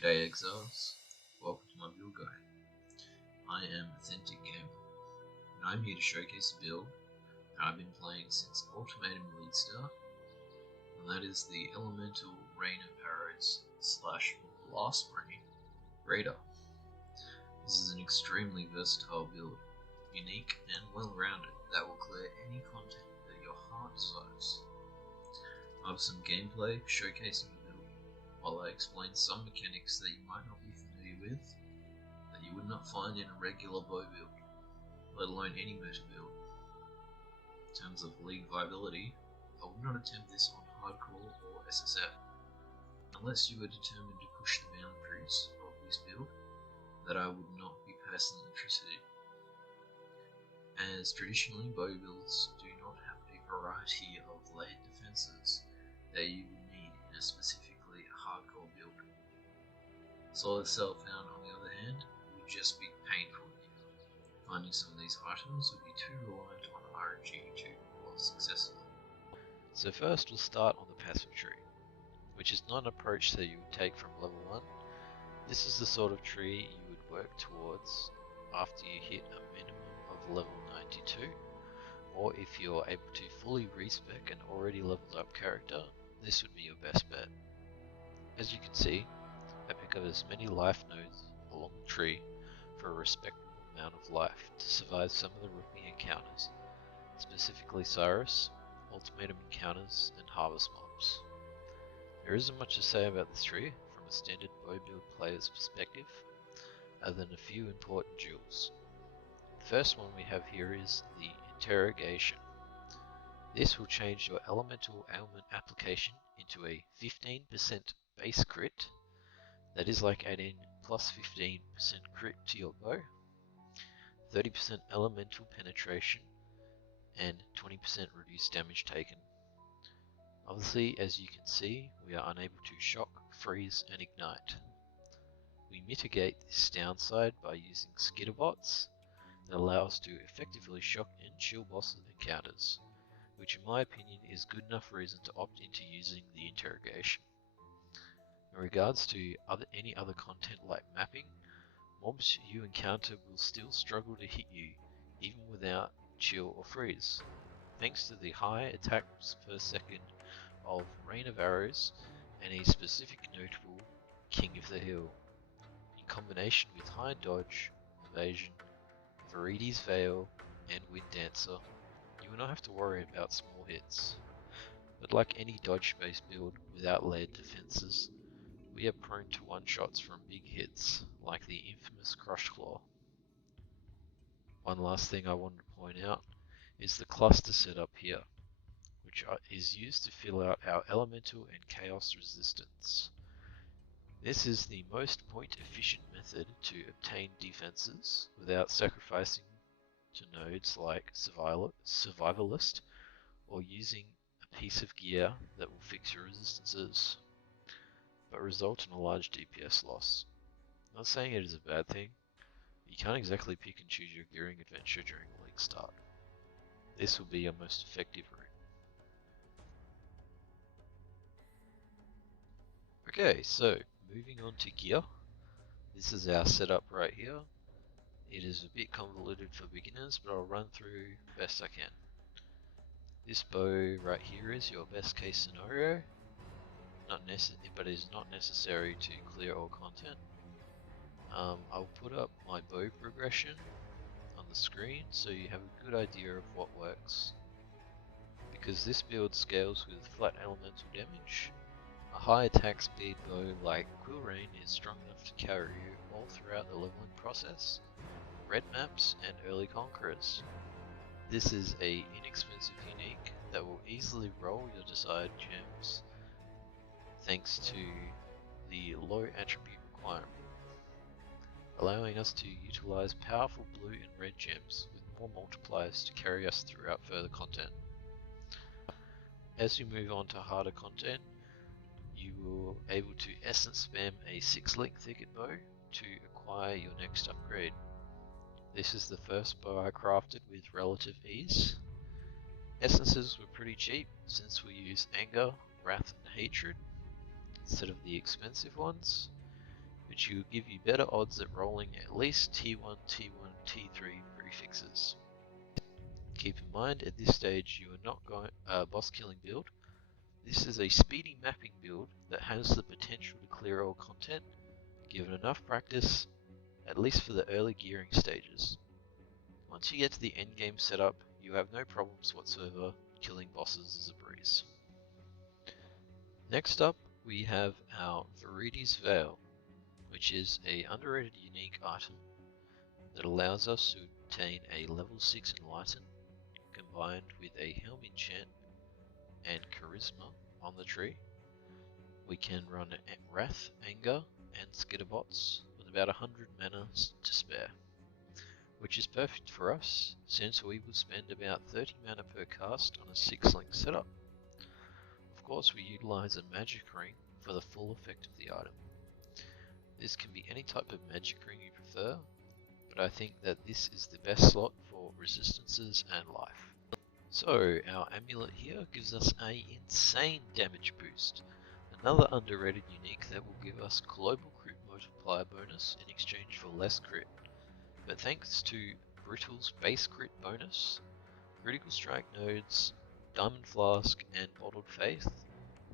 G'day Exiles, welcome to my build guide. I am Authentic Gamer, and I'm here to showcase a build that I've been playing since Ultimatum League Start, and that is the Elemental Rain of Arrows / Blast Brain Raider. This is an extremely versatile build, unique and well-rounded, that will clear any content that your heart desires. I have some gameplay showcasing the build, while I explain some mechanics that you might not be familiar with, that you would not find in a regular bow build, let alone any meta build. In terms of league viability, I would not attempt this on hardcore or SSF, unless you were determined to push the boundaries of this build that I would not be personally interested in, as traditionally bow builds do not have a variety of layered defences that you would need in a specifically hardcore build. Solid self-found, on the other hand, would just be painful here. Finding some of these items would be too reliant on RNG to pull off successfully. So first we'll start on the passive tree, which is not an approach that you would take from level 1. This is the sort of tree you would work towards after you hit a minimum of level 92, or if you're able to fully respec an already leveled up character, this would be your best bet. As you can see, I pick up as many life nodes along the tree for a respectable amount of life to survive some of the rookie encounters, specifically Cyrus, Ultimatum encounters, and harvest mobs. There isn't much to say about this tree from a standard bow build player's perspective, other than a few important jewels. The first one we have here is the interrogation. This will change your elemental ailment application into a 15% base crit. That is like adding plus 15% crit to your bow, 30% elemental penetration, and 20% reduced damage taken. Obviously, as you can see, we are unable to shock, freeze, and ignite. We mitigate this downside by using skitterbots that allow us to effectively shock and chill boss encounters, which in my opinion is good enough reason to opt into using the interrogation. In regards to any other content like mapping, mobs you encounter will still struggle to hit you even without chill or freeze, thanks to the high attacks per second of Rain of Arrows and a specific notable King of the Hill. In combination with high dodge, evasion, Viridi's Veil, and Wind Dancer, you will not have to worry about small hits. But like any dodge-based build without layered defenses, we are prone to one-shots from big hits, like the infamous Crush Claw. One last thing I wanted to point out is the cluster setup here, which is used to fill out our elemental and chaos resistance. This is the most point-efficient method to obtain defenses without sacrificing to nodes like Survivalist or using a piece of gear that will fix your resistances, but result in a large DPS loss. Not saying it is a bad thing, but you can't exactly pick and choose your gearing adventure during a league start. This will be your most effective route. Okay, so moving on to gear. This is our setup right here. It is a bit convoluted for beginners, but I'll run through best I can. This bow right here is your best case scenario, but it is not necessary to clear all content. I'll put up my bow progression on the screen so you have a good idea of what works. Because this build scales with flat elemental damage, a high attack speed bow like Quill Rain is strong enough to carry you all throughout the leveling process, red maps, and early conquerors. This is a inexpensive unique that will easily roll your desired gems, thanks to the low attribute requirement, allowing us to utilize powerful blue and red gems with more multipliers to carry us throughout further content. As you move on to harder content, you will be able to essence spam a 6-link thicket bow to acquire your next upgrade. This is the first bow I crafted with relative ease. Essences were pretty cheap since we use Anger, Wrath, and Hatred instead of the expensive ones, which will give you better odds at rolling at least Tier 1, Tier 1, Tier 3 prefixes. Keep in mind, at this stage you are not going boss killing build. This is a speedy mapping build that has the potential to clear all content, given enough practice, at least for the early gearing stages. Once you get to the endgame setup, you have no problems whatsoever, killing bosses is a breeze. Next up, we have our Viridi's Veil, which is a underrated unique item that allows us to obtain a level 6 Enlighten, combined with a Helm enchant and Charisma on the tree. We can run Wrath, Anger, and Skitterbots with about 100 mana to spare, which is perfect for us since we will spend about 30 mana per cast on a 6-link setup. Of course, we utilize a magic ring for the full effect of the item. This can be any type of magic ring you prefer, but I think that this is the best slot for resistances and life. So, our amulet here gives us an insane damage boost, another underrated unique that will give us global crit multiplier bonus in exchange for less crit. But thanks to Brittle's base crit bonus, critical strike nodes, diamond flask, and bottled faith,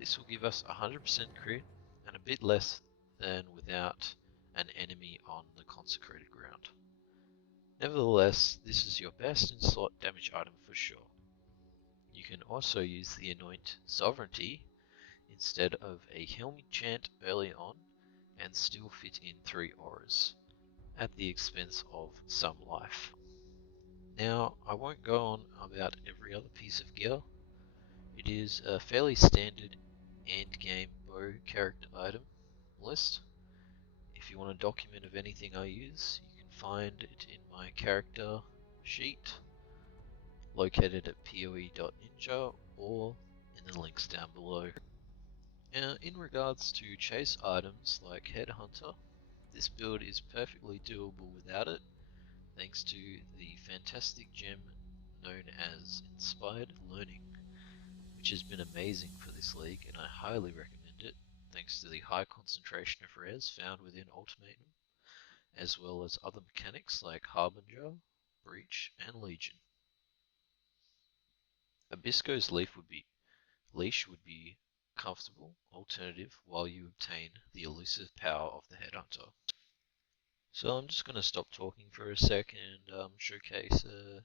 this will give us 100% crit and a bit less than without an enemy on the consecrated ground. Nevertheless, this is your best in slot damage item for sure. You can also use the Anoint Sovereignty instead of a Helm enchant early on and still fit in 3 auras, at the expense of some life. Now, I won't go on about every other piece of gear. It is a fairly standard endgame bow character item list. If you want a document of anything I use, you can find it in my character sheet, located at poe.ninja or in the links down below. Now, in regards to chase items like Headhunter, this build is perfectly doable without it, thanks to the fantastic gem known as Inspired Learning, which has been amazing for this league and I highly recommend it, thanks to the high concentration of res found within Ultimatum, as well as other mechanics like Harbinger, Breach, and Legion. Abyssco's leash would be comfortable alternative while you obtain the elusive power of the Headhunter. So I'm just going to stop talking for a sec and showcase a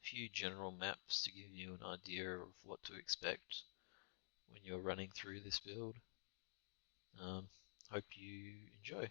few general maps to give you an idea of what to expect when you're running through this build. Hope you enjoy.